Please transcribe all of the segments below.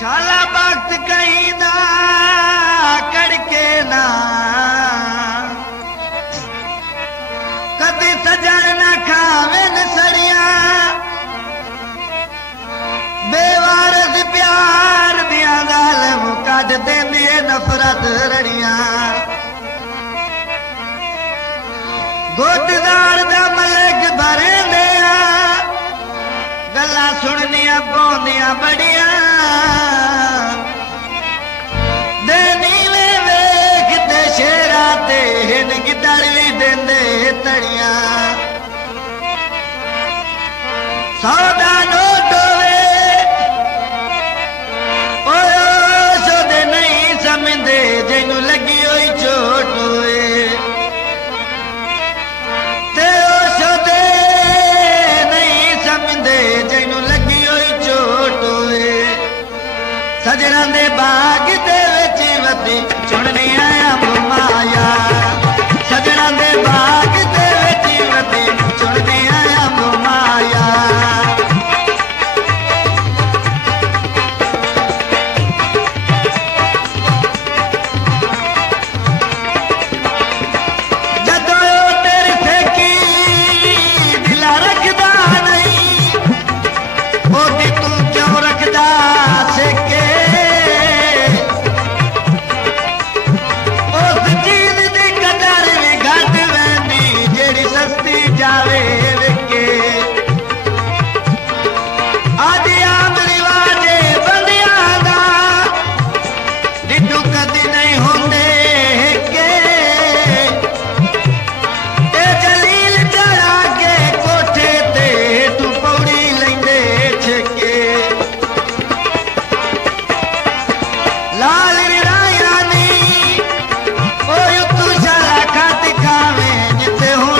शाला वक्त कहीं ना कड़के ना कदी सजन न खावे न सड़िया बेवारस प्यार दिया गाल कट देंदी नफरत रड़िया गोटदार दा मलक भरे दिया गल्ला सुननिया पौंदिया बड़िया देनी वे वेखते शेरा ते हिन गिदड़ भी देंदे तड़िया सौदा नोट होवे ओयो सोदे नहीं समझदे जिन्नू लगी होई चोट होए सजना दे बाग दे विच वती चुनने आया माया सजना दे बाग दे विच वती चुनने आया माया जदों तेरी फेकी दिला रखदा नहीं ओदी तू क्यों रखदा सेके जावे विके आदि आम रिवाजे बंदिया दा डिडू कदी नहीं होंदे के ए जलील चढ़ा के कोठे ते तू पौड़ी लेंदे छके लाल रायानी ओ तू शाला खाती खावे जिते हुण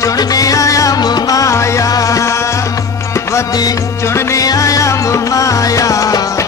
ਚੁਣਨੇ ਆਇਆ ਮਾਇਆ, ਵੱਡੀ ਚੁਣਨੇ ਆਇਆ ਮਾਇਆ।